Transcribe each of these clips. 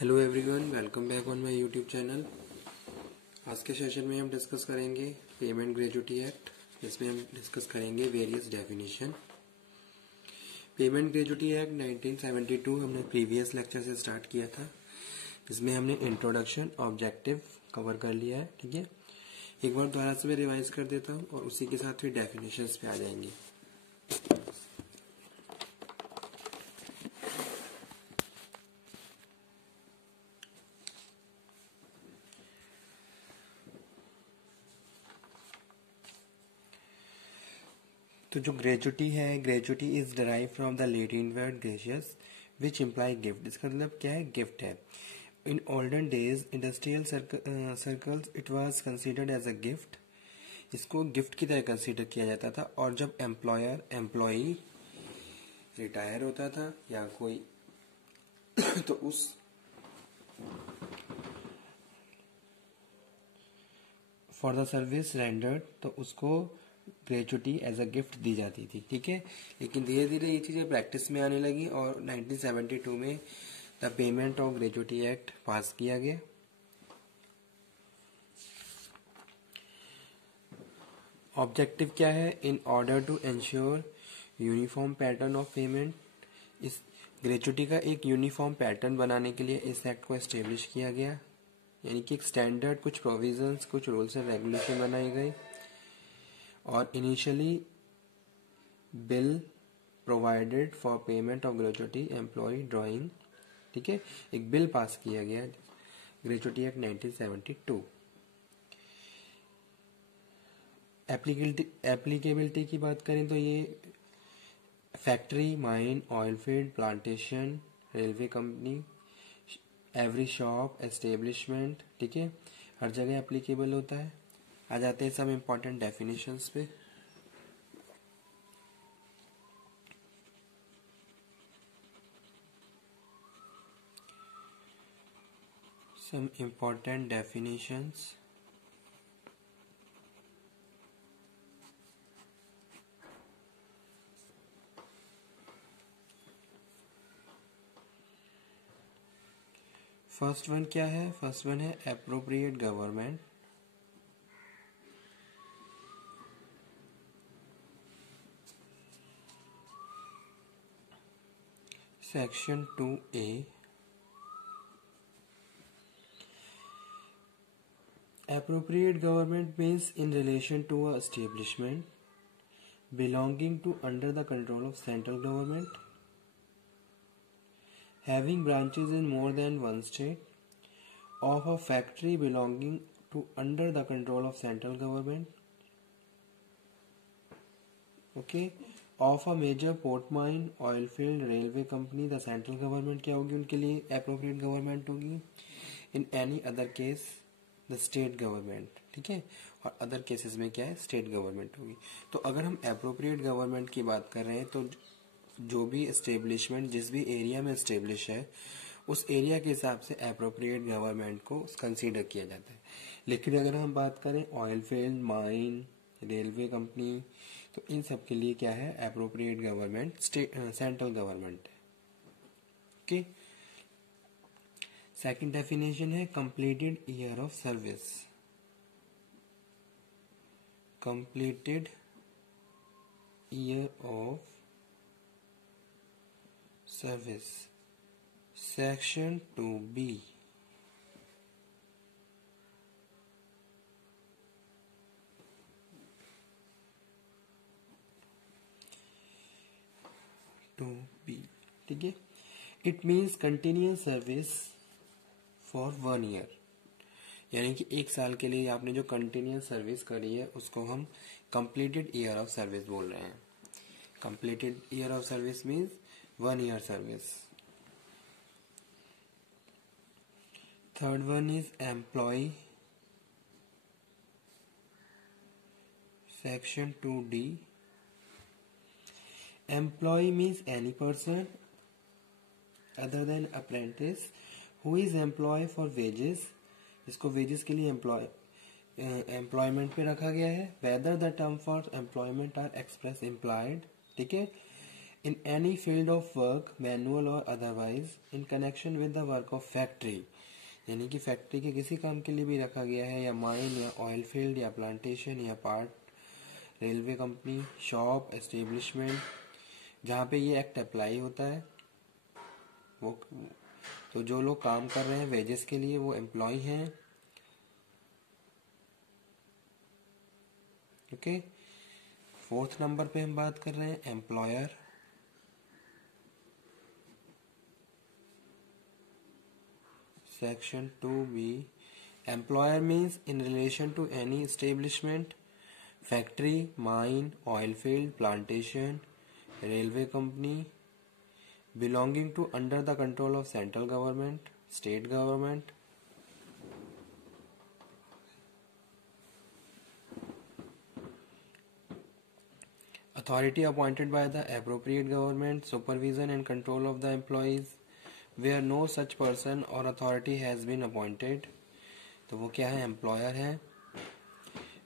Hello everyone, welcome back on my YouTube channel. आज के session में हम डिस्कस करेंगे पेमेंट ग्रेजुटी एक्ट, जिसमें हम डिस्कस करेंगे various definition. Payment gratuity act 1972 हमने प्रीवियस लेक्चर से स्टार्ट किया था, जिसमें हमने इंट्रोडक्शन ऑब्जेक्टिव कवर कर लिया है। ठीक है, एक बार दोबारा से मैं रिवाइज कर देता हूँ और उसी के साथ फिर डेफिनेशंस पे आ जाएंगे। तो जो ग्रेजुटी है, gratuity is derive from the Latin word gracious which imply gift. इसका मतलब क्या है? गिफ्ट है। In olden days industrial circles it was considered as a gift. इसको गिफ्ट की तरह कंसिडर किया जाता था। और जब एम्प्लॉयर एम्प्लॉई रिटायर होता था या कोई तो उस फॉर द सर्विस रेंडर्ड, तो उसको ग्रेजुटी एज अ गिफ्ट दी जाती थी। ठीक है, लेकिन धीरे धीरे ये चीजें प्रैक्टिस में आने लगी और 1972 में the payment of gratuity act pass किया गया। ऑब्जेक्टिव क्या है? In order to ensure uniform pattern of payment. इस ग्रेजुटी का एक यूनिफॉर्म पैटर्न बनाने के लिए इस एक्ट को एस्टेब्लिश किया गया, यानी कि एक स्टैंडर्ड कुछ प्रोविजंस, कुछ रूल्स एंड रेगुलेशन बनाए गए। और initially bill provided for payment of gratuity employ drawing. ठीक है, एक बिल पास किया गया, ग्रेजुटी एक्ट 1972। एप्लीकेबिलिटी की बात करें तो ये factory, mine, oil field, plantation, railway company, every shop, establishment, ठीक है, हर जगह एप्लीकेबल होता है। आ जाते हैं सब इम्पोर्टेंट डेफिनेशंस पे। Some important definitions. First one क्या है? फर्स्ट वन है appropriate government. Section 2A, appropriate government means in relation to a establishment belonging to under the control of central government, having branches in more than one state, of a factory belonging to under the control of central government, okay, of a major port mine, oil field, railway company, the central government क्या होगी उनके लिए? appropriate government होगी। in any other case the state government. ठीक है, और other cases में क्या है? स्टेट गवर्नमेंट होगी। तो अगर हम एप्रोप्रिएट गवर्नमेंट की बात कर रहे हैं तो जो भी एस्टेब्लिशमेंट जिस भी एरिया में एस्टेब्लिश है उस एरिया के हिसाब से एप्रोप्रिएट गवर्नमेंट को कंसीडर किया जाता है। लेकिन अगर हम बात करें oil field, mine, railway company, तो इन सब के लिए क्या है? एप्रोप्रिएट गवर्नमेंट सेंट्रल गवर्नमेंट है। ओके, सेकंड डेफिनेशन है completed year of service. Completed year of service, section 2B। ठीक है, it means continuous service for 1 year, यानी कि 1 साल के लिए आपने जो कंटिन्यूअस सर्विस करी है उसको हम कंप्लीटेड ईयर ऑफ सर्विस बोल रहे हैं। Completed year of service means 1 year service. Third one is employee, section 2D। Employee means any person other than apprentice who is employed for wages. इसको wages के लिए एम्प्लॉयमेंट पे रखा गया है। Whether the term for employment are express implied. ठीक है, in any field of work manual और otherwise in connection with the work of factory, यानी कि फैक्ट्री के किसी काम के लिए भी रखा गया है, या माइन या ऑयल फील्ड या प्लांटेशन या part railway company shop establishment, जहाँ पे ये एक्ट अप्लाई होता है वो, तो जो लोग काम कर रहे हैं वेजेस के लिए वो एम्प्लॉय हैं। ओके, फोर्थ नंबर पे हम बात कर रहे हैं employer. Section 2B, employer means in relation to any establishment, factory, mine, oil field, plantation, railway company belonging to under the control of central government, state government, authority appointed by the appropriate government, supervision and control of the employees, where no such person or authority has been appointed, तो वो क्या है, employer है।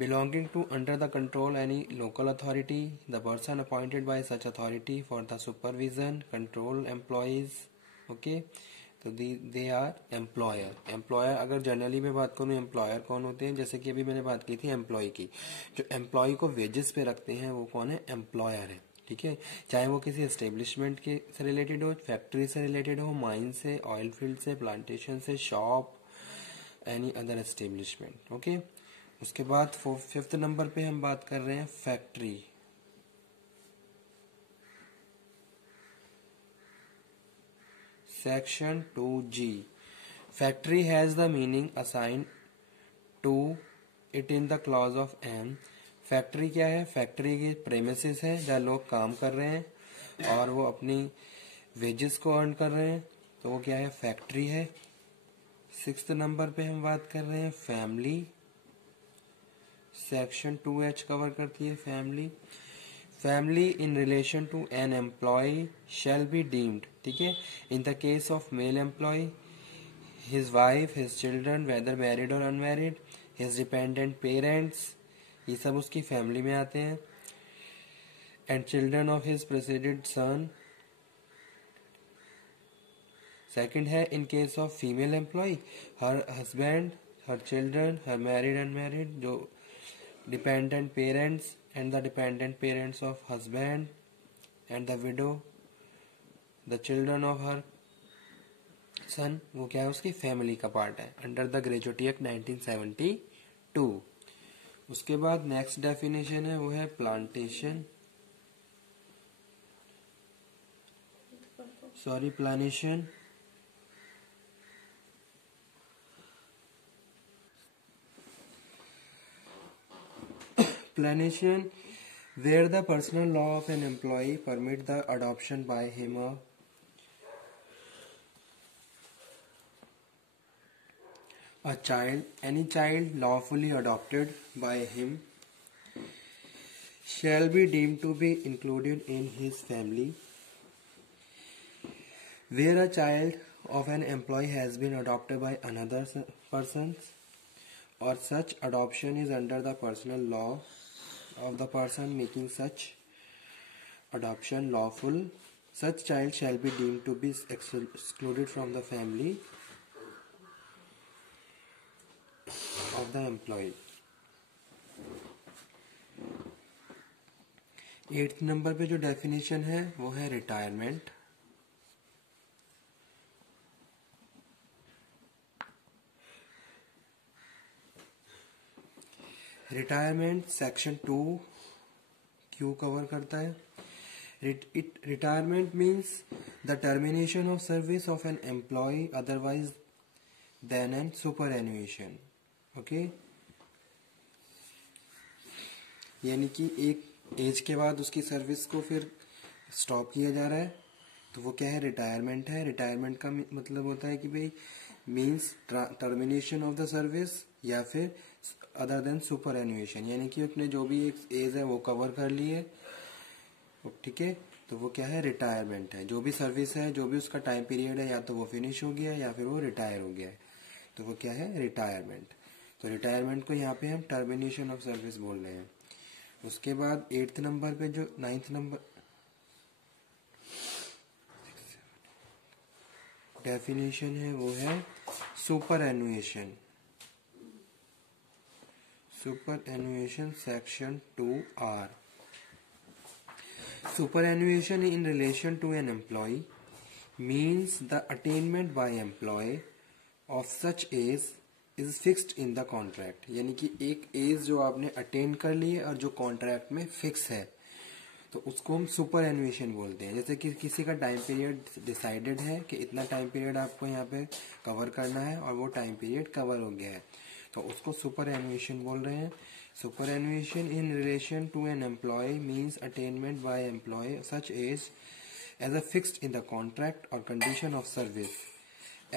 belonging to under the control any local authority, the person appointed by such authority for the supervision control employees, okay, तो they are employer. Employer अगर generally मैं बात करूँ एम्प्लॉयर कौन होते हैं, जैसे कि अभी मैंने बात की थी एम्प्लॉय की, जो एम्प्लॉय को वेजेस पे रखते हैं वो कौन है, एम्प्लॉयर है। ठीक है, चाहे वो किसी एस्टेब्लिशमेंट के से रिलेटेड हो, फैक्ट्री से रिलेटेड हो, माइन से, ऑयल फील्ड से, प्लांटेशन से, shop, any other establishment. Okay, उसके बाद फिफ्थ नंबर पे हम बात कर रहे हैं factory. Section 2G, factory has the meaning assign to it in the clause of M। Factory क्या है, फैक्ट्री के प्रेमिसेस है जहाँ लोग काम कर रहे हैं और वो अपनी वेजेस को अर्न कर रहे हैं, तो वो क्या है, फैक्ट्री है। सिक्स्थ नंबर पे हम बात कर रहे हैं फैमिली। सेक्शन 2H कवर करती है family. Family in relation to an employee shall be deemed, ठीक है, in the case of male employee, his wife, his children whether married और अनमैरिड, हिज डिपेंडेंट पेरेंट्स, ये सब उसकी फैमिली में आते हैं, and children of his president son. Second है in case of female employee, her husband, her children, her married unmarried, जो dependent parents and the dependent parents of husband and the widow, the children of her son, वो क्या है, उसकी family का part है under the gratuity act 1972। उसके बाद next definition है वो है plantation, प्लानेशन। Planation, where the personal law of an employee permit the adoption by him of a child, any child lawfully adopted by him shall be deemed to be included in his family. Where a child of an employee has been adopted by another person or such adoption is under the personal law of the person making such adoption lawful, such child shall be deemed to be excluded from the family of the employee. 8th number पे जो definition है वो है retirement. Retirement section 2Q cover करता है। Retirement means the termination of service of an employ otherwise than an superannuation. Okay, यानी कि एक एज के बाद उसकी सर्विस को फिर स्टॉप किया जा रहा है, तो वो क्या है, रिटायरमेंट है। रिटायरमेंट का मतलब होता है कि भाई means termination of the service या फिर अदर देन सुपर एनुएशन, यानी कि अपने जो भी एक एज है वो कवर कर लिए, ठीक है, तो वो क्या है, रिटायरमेंट है। जो भी सर्विस है, जो भी उसका टाइम पीरियड है, या तो वो फिनिश हो गया या फिर वो रिटायर हो गया है, तो वो क्या है, रिटायरमेंट। तो रिटायरमेंट को यहाँ पे हम टर्मिनेशन ऑफ सर्विस बोल रहे हैं। उसके बाद 8th नंबर पे जो 9th नंबर डेफिनेशन है वो है superannuation. Superannuation section 2R। Superannuation in relation to an employee means the attainment by employee of such age is fixed in the contract। यानी कि एक एज जो आपने अटेन कर ली है और जो कॉन्ट्रैक्ट में फिक्स है तो उसको हम सुपर एनुएशन बोलते हैं। जैसे कि किसी का टाइम पीरियड डिसाइडेड है कि इतना टाइम पीरियड आपको यहाँ पे कवर करना है और वो टाइम पीरियड कवर हो गया है तो उसको सुपर एनुएशन बोल रहे हैं। Superannuation in relation to an employee means attainment by employee such age as a fixed in the contract or condition of service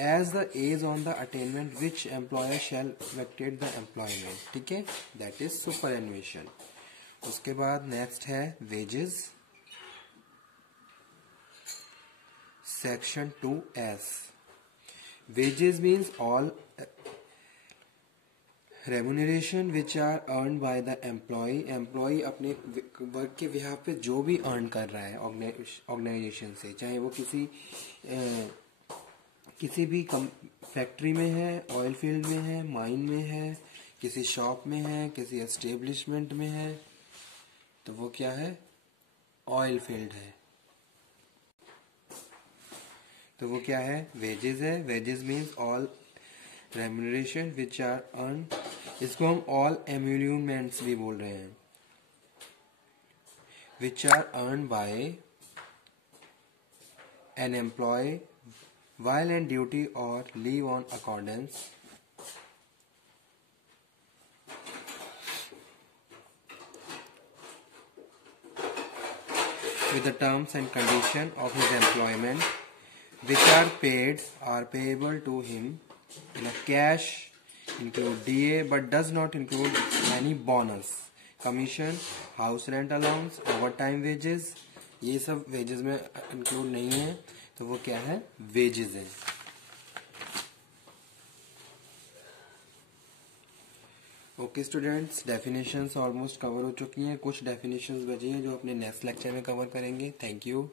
as the age on the attainment which employer shall vacate the employment। ठीक है, that is superannuation। उसके बाद next है wages section 2S। wages means all remuneration which are earn by the employ अपने work के behalf पे जो भी अर्न कर रहा है ऑर्गेनाइजेशन से, चाहे वो किसी भी फैक्ट्री में है, ऑयल फील्ड में है, माइन में है, किसी शॉप में है, किसी एस्टेब्लिशमेंट में है, तो वो क्या है, ऑयल फील्ड है, तो वो क्या है, वेजेस है। Wages means all remuneration which are earn, इसको हम ऑल एम्यूल्यूमेंट्स भी बोल रहे हैं, which are earn by an employ while on duty or leave on accordance with the terms and conditions of his employment, which are paid or payable to him in a cash, include DA but does not include any bonus, commission, house rent allowance, overtime wages, ये सब wages में include नहीं है, तो वो क्या है, wages है। Okay students, definitions almost cover हो चुकी हैं, कुछ डेफिनेशंस बची हैं जो अपने नेक्स्ट लेक्चर में कवर करेंगे। Thank you.